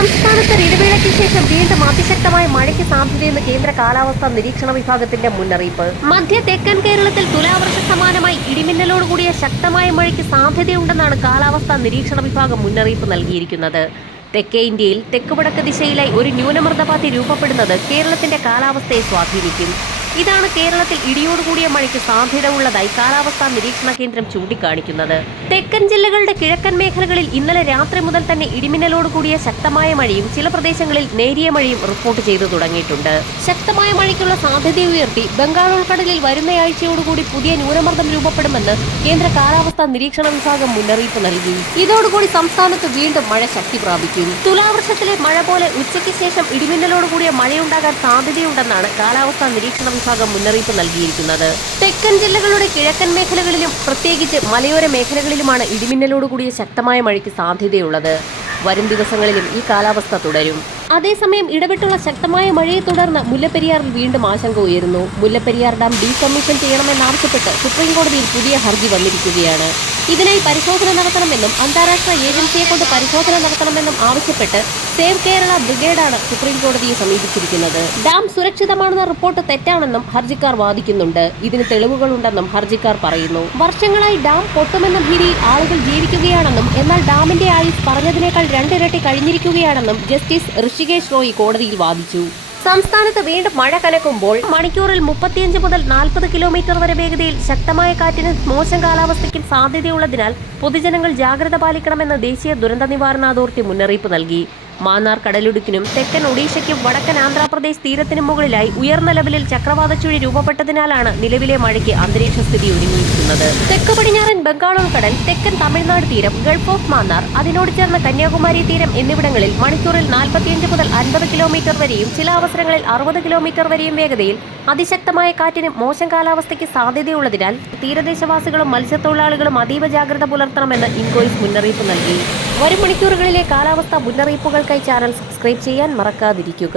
സംസ്ഥാനത്ത് ഇടവേളയ്ക്ക് ശേഷം വീണ്ടും അതിശക്തമായ മഴയ്ക്ക് സാധ്യതയെന്ന് കേന്ദ്ര കാലാവസ്ഥാ നിരീക്ഷണ വിഭാഗത്തിന്റെ മുന്നറിയിപ്പ്. മധ്യ തെക്കൻ കേരളത്തിൽ തുലാവർഷ സമാനമായി ഇടിമിന്നലോടുകൂടിയ ശക്തമായ മഴയ്ക്ക് സാധ്യതയുണ്ടെന്നാണ് കാലാവസ്ഥാ നിരീക്ഷണ വിഭാഗം മുന്നറിയിപ്പ് നൽകിയിരിക്കുന്നത്. തെക്കേ ഇന്ത്യയിൽ തെക്കുവടക്ക് ദിശയിലായി ഒരു ന്യൂനമർദ്ദപാത്തി രൂപപ്പെടുന്നത് കേരളത്തിന്റെ കാലാവസ്ഥയെ സ്വാധീനിക്കും. ഇതാണ് കേരളത്തിൽ ഇടിയോടുകൂടിയ മഴയ്ക്ക് സാധ്യത ഉള്ളതായി കാലാവസ്ഥാ നിരീക്ഷണ കേന്ദ്രം ചൂണ്ടിക്കാണിക്കുന്നത്. തെക്കൻ ജില്ലകളുടെ കിഴക്കൻ മേഖലകളിൽ ഇന്നലെ രാത്രി മുതൽ തന്നെ ഇടിമിന്നലോടുകൂടിയ ശക്തമായ മഴയും ചില പ്രദേശങ്ങളിൽ നേരിയ മഴയും റിപ്പോർട്ട് ചെയ്തു തുടങ്ങിയിട്ടുണ്ട്. ശക്തമായ മഴയ്ക്കുള്ള സാധ്യത ഉയർത്തി ബംഗാൾ ഉൾക്കടലിൽ വരുന്നയാഴ്ചയോടുകൂടി പുതിയ ന്യൂനമർദ്ദം രൂപപ്പെടുമെന്ന് കേന്ദ്ര കാലാവസ്ഥാ നിരീക്ഷണ വിഭാഗം മുന്നറിയിപ്പ് നൽകി. ഇതോടുകൂടി സംസ്ഥാനത്ത് വീണ്ടും മഴ ശക്തി പ്രാപിക്കും. തുലാവർഷത്തിലെ മഴ പോലെ ഉച്ചയ്ക്ക് ശേഷം ഇടിമിന്നലോടുകൂടിയ മഴയുണ്ടാകാൻ സാധ്യതയുണ്ടെന്നാണ് കാലാവസ്ഥാ നിരീക്ഷണ വിഭാഗം മുന്നറിയിപ്പ് നൽകിയിരിക്കുന്നത്. തെക്കൻ ജില്ലകളുടെ കിഴക്കൻ മേഖലകളിലും പ്രത്യേകിച്ച് മലയോര മേഖലകളിലുമാണ് ഇടിമിന്നലോടുകൂടിയ ശക്തമായ മഴയ്ക്ക് സാധ്യതയുള്ളത്. വരും ദിവസങ്ങളിലും ഈ കാലാവസ്ഥ തുടരും. അതേസമയം ഇടവിട്ടുള്ള ശക്തമായ മഴയെ തുടർന്ന് മുല്ലപ്പെരിയാറിൽ വീണ്ടും ആശങ്ക ഉയരുന്നു. മുല്ലപ്പെരിയാർ ഡാം ഡീകമ്മീഷൻ ചെയ്യണമെന്നാവശ്യപ്പെട്ട് സുപ്രീംകോടതിയിൽ പുതിയ ഹർജി വന്നിരിക്കുകയാണ്. ഇതിനായി പരിശോധന നടത്തണമെന്നും അന്താരാഷ്ട്ര ഏജൻസിയെ കൊണ്ട് പരിശോധന നടത്തണമെന്നും ആവശ്യപ്പെട്ട് സേവ് കേരള ബ്രിഗേഡാണ് സുപ്രീംകോടതിയെ സമീപിച്ചിരിക്കുന്നത്. ഡാം സുരക്ഷിതമാണെന്ന റിപ്പോർട്ട് തെറ്റാണെന്നും ഹർജിക്കാർ വാദിക്കുന്നുണ്ട്. ഇതിന് തെളിവുകളുണ്ടെന്നും ഹർജിക്കാർ പറയുന്നു. വർഷങ്ങളായി ഡാം പൊട്ടുമെന്ന ഭീതിയിൽ ആളുകൾ ജീവിക്കുകയാണെന്നും എന്നാൽ ഡാമിന്റെ ആയുസ് പറഞ്ഞതിനേക്കാൾ രണ്ടിരട്ടി കഴിഞ്ഞിരിക്കുകയാണെന്നും ജസ്റ്റിസ് ഋഷികേശ് റോയ് കോടതിയിൽ വാദിച്ചു. സംസ്ഥാനത്ത് വീണ്ടും മഴ കനക്കുമ്പോൾ മണിക്കൂറിൽ മുപ്പത്തിയഞ്ച് മുതൽ നാൽപ്പത് കിലോമീറ്റർ വരെ വേഗതയിൽ ശക്തമായ കാറ്റിനും മോശം കാലാവസ്ഥയ്ക്കും സാധ്യതയുള്ളതിനാൽ പൊതുജനങ്ങൾ ജാഗ്രത പാലിക്കണമെന്ന് ദേശീയ ദുരന്ത നിവാരണ അതോറിറ്റി മുന്നറിയിപ്പ് നൽകി. മാന്നാർ കടലിടുക്കിനും തെക്കൻ ഒഡീഷയ്ക്കും വടക്കൻ ആന്ധ്രാപ്രദേശ് തീരത്തിനും മുകളിലായി ഉയർന്ന ലെവലിൽ ചക്രവാത ചുഴി രൂപപ്പെട്ടതിനാലാണ് നിലവിലെ മഴയ്ക്ക് അന്തരീക്ഷ സ്ഥിതി ഒരുങ്ങിയിരിക്കുന്നത്. തെക്ക് പടിഞ്ഞാറൻ ബംഗാൾ ഉൾക്കടൽ തെക്കൻ തമിഴ്നാട് തീരം ഗൾഫ് ഓഫ് മാന്നാർ അതിനോട് ചേർന്ന കന്യാകുമാരി തീരം എന്നിവിടങ്ങളിൽ മണിക്കൂറിൽ നാൽപ്പത്തിയഞ്ച് മുതൽ അൻപത് കിലോമീറ്റർ വരെയും ചില അവസരങ്ങളിൽ അറുപത് കിലോമീറ്റർ വരെയും വേഗതയിൽ അതിശക്തമായ കാറ്റിനും മോശം കാലാവസ്ഥയ്ക്ക് സാധ്യതയുള്ളതിനാൽ തീരദേശവാസികളും മത്സ്യത്തൊഴിലാളികളും അതീവ ജാഗ്രത പുലർത്തണമെന്ന് ഇൻകോയ്സ് മുന്നറിയിപ്പ് നൽകി. വരും മണിക്കൂറുകളിലെ കാലാവസ്ഥാ മുന്നറിയിപ്പുകൾക്കായി ചാനൽ സബ്സ്ക്രൈബ് ചെയ്യാൻ മറക്കാതിരിക്കുക.